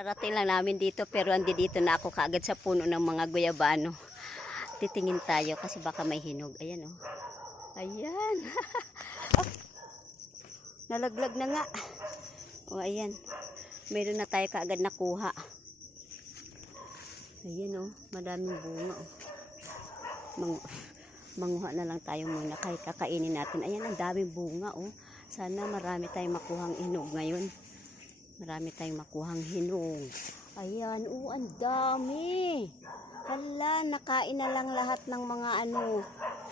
Kararating lang namin dito pero dito na ako kaagad sa puno ng mga guyabano. Titingin tayo kasi baka may hinog. Ayan oh. Ayan. Nalaglag na nga. O ayan. Mayroon na tayo kaagad nakuha. Ayan oh. Madaming bunga oh. Manguha na lang tayo muna kahit kakainin natin. Ayan ang daming bunga oh. Sana marami tayong makuhang hinog ngayon. Marami tayong makuhang hinog. Ayan, ang dami. Hala, nakain na lang lahat ng mga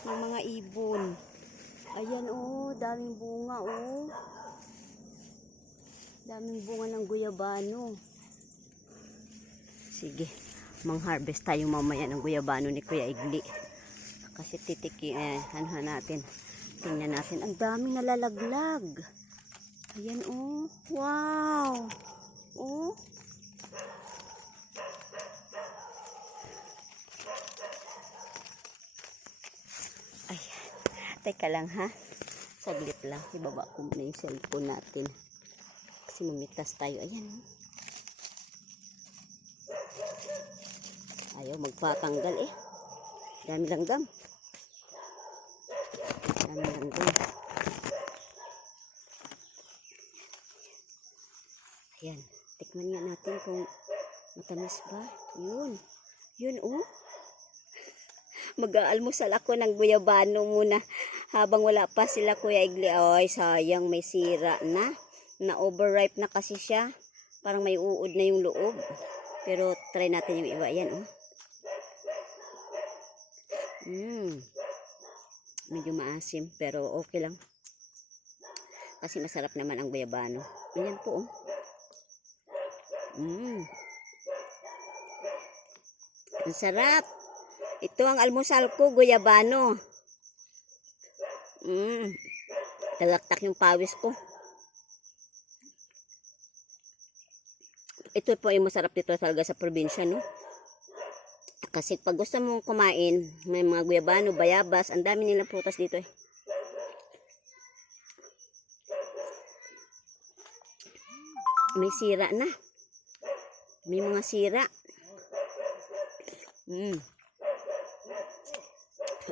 ng mga ibon. Ayan, daming bunga, Daming bunga ng guyabano. Sige, mang-harvest tayo mamaya ng guyabano ni Kuya Igli. Kasi natin. Tingnan natin, ang daming nalalaglag. Ayan wow. Ayan. Teka lang ha. Saglit lang. Ibaba ko muna yung cellphone natin. Kasi mamitas tayo. Ayan Ayaw magpatanggal Dami langgam. Ayan, tikman nga natin kung matamis ba. Yun Mag-aalmusal ako ng guyabano muna habang wala pa sila Kuya Igli. Ay, sayang, may sira na. Na-overripe na kasi siya. Parang may uod na yung loob. Pero try natin yung iba. Ayan, Medyo maasim pero okay lang. Kasi masarap naman ang guyabano. Ayan po, Ang sarap. Ito ang almusal ko, guyabano. Talaktak yung pawis ko. Ito po ay masarap dito talaga sa probinsya, no? Kasi pag gusto mong kumain, may mga guyabano, bayabas, ang dami nilang prutas dito May sira na. May mga sira.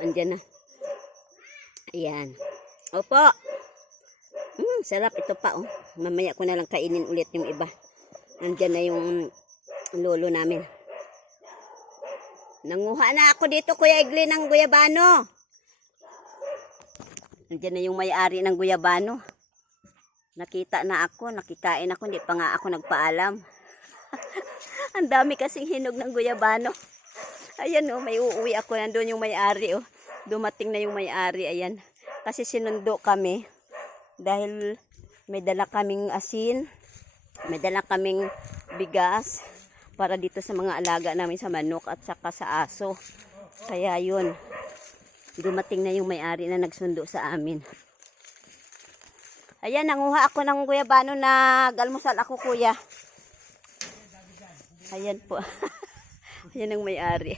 Andyan na. Ayan. Opo. Sarap ito pa Mamaya ko na lang kainin ulit yung iba. Andyan na yung lolo namin. Nanguha na ako dito Kuya Igli ng guyabano. Andyan na yung may-ari ng guyabano. Nakita na ako, nakikain ako, hindi pa nga ako nagpaalam. Ang dami kasing hinog ng guyabano. Ayan may uuwi ako, nandun yung may-ari Dumating na yung may-ari, ayan. Kasi sinundo kami dahil may dala kaming asin, may dala kaming bigas para dito sa mga alaga namin sa manok at saka sa aso. Kaya yun, dumating na yung may-ari na nagsundo sa amin. Ayan, nanguha ako ng guyabano na galmusal ako kuya. Ayan po. Ayan ang may-ari.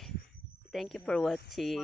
Thank you for watching.